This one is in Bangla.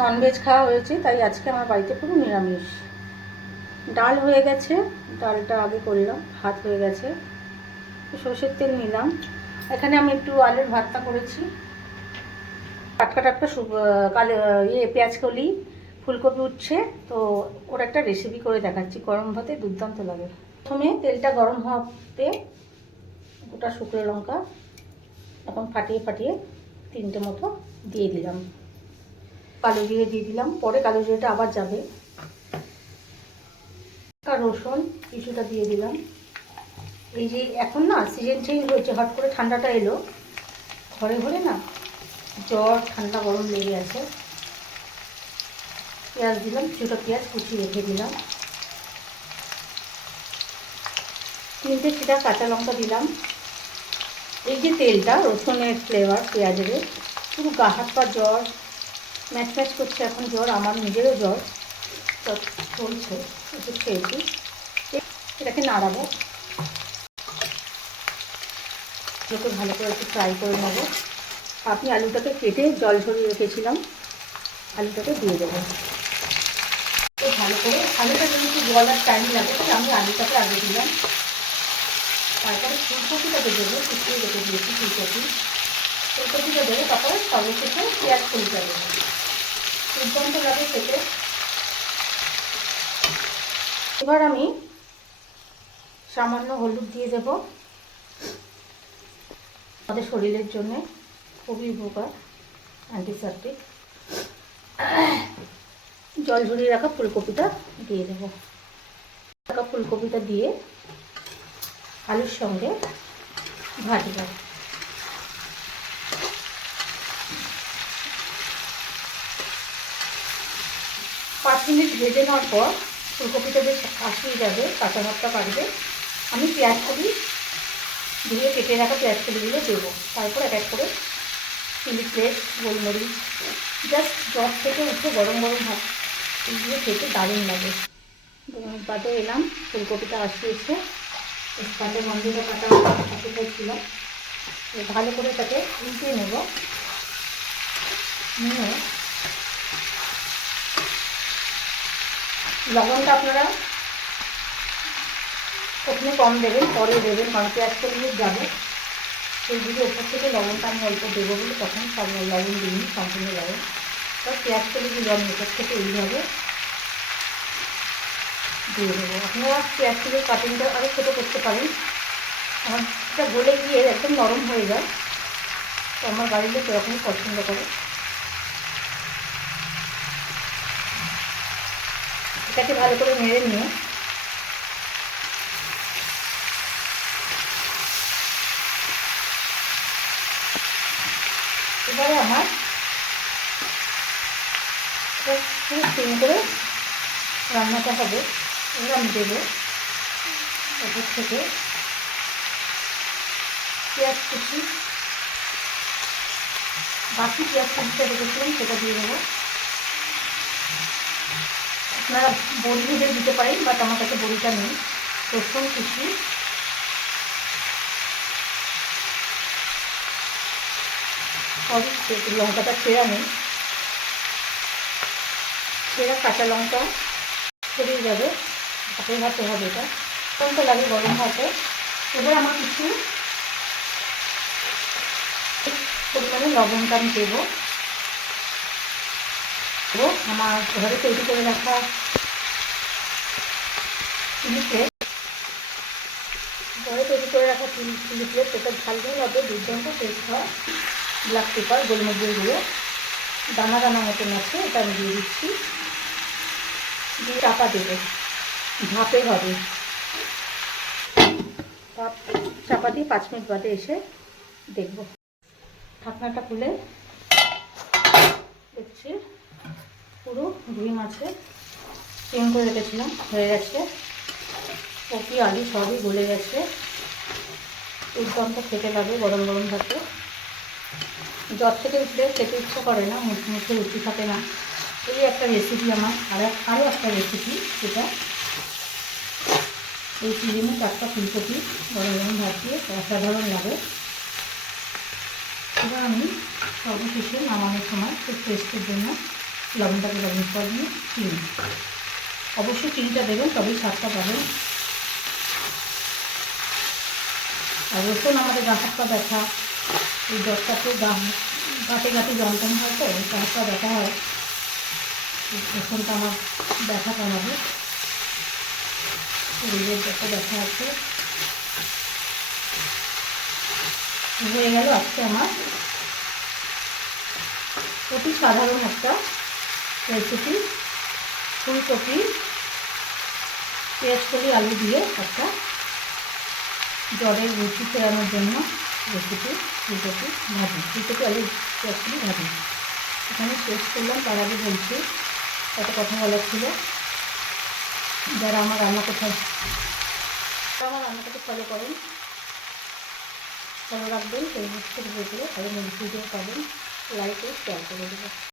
ননভেজ খাওয়া হয়েছে, তাই আজকে আমার বাড়িতে পুরো নিরামিষ। ডাল হয়ে গেছে, ডালটা আগে করলাম, ভাত হয়ে গেছে, সর্ষের তেল নিলাম। এখানে আমি একটু আলুর ভাতটা করেছি, টাটকা টাটকা কালো পেঁয়াজ কলি, ফুলকপি উঠছে, তো ওর একটা রেসিপি করে দেখাচ্ছি, গরম ভাতে দুর্দান্ত লাগে। প্রথমে তেলটা গরম হতে গোটা শুকনো লঙ্কা এখন ফাটিয়ে ফাটিয়ে 3টে মতো দিয়ে দিলাম, কালো জিরে দিয়ে দিলাম, পরে কালো জিরেটা আবার যাবে। রসুন কিছুটা দিয়ে দিলাম। এই যে এখন না সিজন চেঞ্জ হয়েছে, হট করে ঠান্ডাটা এলো, ঘরে ঘরে না জ্বর ঠান্ডা গরম লেগে আছে। পেঁয়াজ দিলাম, কিছুটা পেঁয়াজ কুচি রেখে দিলাম, 3টে ছিটা কাঁচা লঙ্কা দিলাম। এই যে তেলটা, রসুনের ফ্লেভার, পেঁয়াজের, পুরো গা হাত পা জ্বর ম্যাচ ম্যাচ করছে, এখন জ্বর, আমার নিজেরও জ্বর চলছে, একটু খেয়েছি। এটাকে নাড়াবো, এটাকে ভালো করে একটু ফ্রাই করে নেবো। আমি আলুটাকে কেটে জল ঝরিয়ে রেখেছিলাম, আলুটাকে দিয়ে দেবো। তো ভালো করে আলুটা যেহেতু গলার টাইম লাগে, আমি আলুটাকে আগে দিলাম, তারপরে ফুলকপিটাকে দেবো, কুচিয়ে রেখে দিয়েছি ফুলকপিটা দেবো, তারপরে সর্বশেষে পেঁয়াজ কুচিটা দেবো, দুর্দান্ত লাগে খেতে। এবার আমি সামান্য হলুদ দিয়ে দেবো, আমাদের শরীরের জন্য খুবই উপকার, অ্যান্টিসেপটিক। জল ঝরিয়ে রাখা ফুলকপিটা দিয়ে দেবো, ফুলকপিটা দিয়ে আলুর সঙ্গে ভাজবো। 5 মিনিট ভেজে নেওয়ার পর ফুলকপিটা বেশ আসিয়ে যাবে, কাঁচা ভাতটা কাটবে, আমি পেঁয়াজ কলি ধুয়ে কেটে রাখা পেঁয়াজ কলিগুলো দেবো, তারপর এক এক করে চিলি ফ্লেক্স, গোলমরিচ, জাস্ট জল থেকে উঠে গরম গরম ভাত এগুলো খেতে দারুণ লাগে। 2 মিনিট বাদে এলাম, ফুলকপিটা আসিয়েছে, তাতে গন্ধটা কাটা অপেক্ষায় ছিল, ভালো করে তাকে উল্টে নেব, নিয়ে লবণটা আপনারা প্রথমে কম দেবেন, পরে দেবেন, কারণ পেঁয়াজ কলিয়ে যাবে, সেইগুলো ওপর থেকে লবণটা আমি অল্প দেবো বলে তখন সব লবণ দিইনি, সম্পূর্ণ লবণ। তো পেঁয়াজ কলিগুলো আমি ওপর থেকে এইভাবে দিয়ে দেবো। আপনারা পেঁয়াজ কলির কাটিংটা আরও ছোটো করতে পারেন, আমার এটা গলে গিয়ে একদম নরম হয়ে যায়, তো আমার বাড়ির লোক এরকমই পছন্দ করে। এটাকে ভালো করে নেড়ে নিয়ে এবারে আমার পুরো স্টিম করে রান্নাটা হবে। এবার আমি দেবো ওপর থেকে পেঁয়াজ কুচি, বাকি পেঁয়াজ কুচিটা রেখেছিলাম সেটা দিয়ে দেবো। আপনারা বড়ি ভেজে দিতে পারেন, বাট আমার কাছে বড়িটা নেই। রসুন কুচি, সরি লঙ্কাটা ছেঁড়া নেই, ছেঁড়া কাঁচা লঙ্কা ছড়িয়ে যাবে, ভাতের ভাতে হবে এটা, লঙ্কা লাগে গরম ভাতে। এবার আমার কিছু পরিমাণে লবণটা আমি দেবো। আমার ঘরে তৈরি করে রাখা চিলি ফ্লেক্স, ঘরে তৈরি করে রাখা চিলি ফ্লেক্স, এটা ঝাল ঝাল হবে, দুর্দান্ত টেস্ট হয়। ব্ল্যাক পেপার, গোলমরিচের গুঁড়ো, দানা দানা মতন আছে, এটা আমি দিয়ে দিচ্ছি, দিয়ে চাপা দেবো, ভাপে হবে, চাপা দিয়ে 5 মিনিট বাদে এসে দেখব। ঢাকনাটা খুলে দেখছি পুরো রুই মাছে স্টিম করে রেখেছিলাম হয়ে গেছে, কপি আলু সবই গলে গেছে, দুর্দান্ত খেতে লাগে গরম গরম ভাতে। জ্বর থেকে উঠলে খেতে ইচ্ছা করে না, মুখে রুচি থাকে না। এই একটা রেসিপি আমার, আরও একটা রেসিপি, যেটা এই সিজনে টাটকা ফুলকপি গরম গরম ভাত দিয়ে অসাধারণ লাগে। এবার আমি সর্বশেষে নামানোর সময় খুব টেস্টের জন্য লবণটাকে গরম করে নিয়ে চিনি, অবশ্যই চিনিটা দেবেন, তবেই স্বাদটা পাবেন। আর রসুন আমাদের গা হাত পা ব্যথা, এই জ্বরটাতে গাঁটে গাঁটে যন্ত্রণা হয়, তো গা হাত পা ব্যথা হয়, রসুনটা আমার ব্যথা কমাবে, শরীরের যত ব্যথা আছে। হয়ে গেল আজকে আমার অতি সাধারণ একটা রেসিপি, ফুলকপি পেঁয়াজকলি আলু দিয়ে একটা জ্বরের রুচি ফেরানোর জন্য রেসিপি, ফুলকপি ভাজি, ফুলকপি আলু পেঁয়াজকলি ভাজি। এখানে শেষ করলাম, তার আগে বলছি কত কথা বলার ছিল। যারা আমার রান্নাকে ফলো করেন, ফলো রাখবেন, ফেসবুক থেকে দেখলে তাদের ভিডিও পাবেন, লাইক ও শেয়ার করে দেবেন।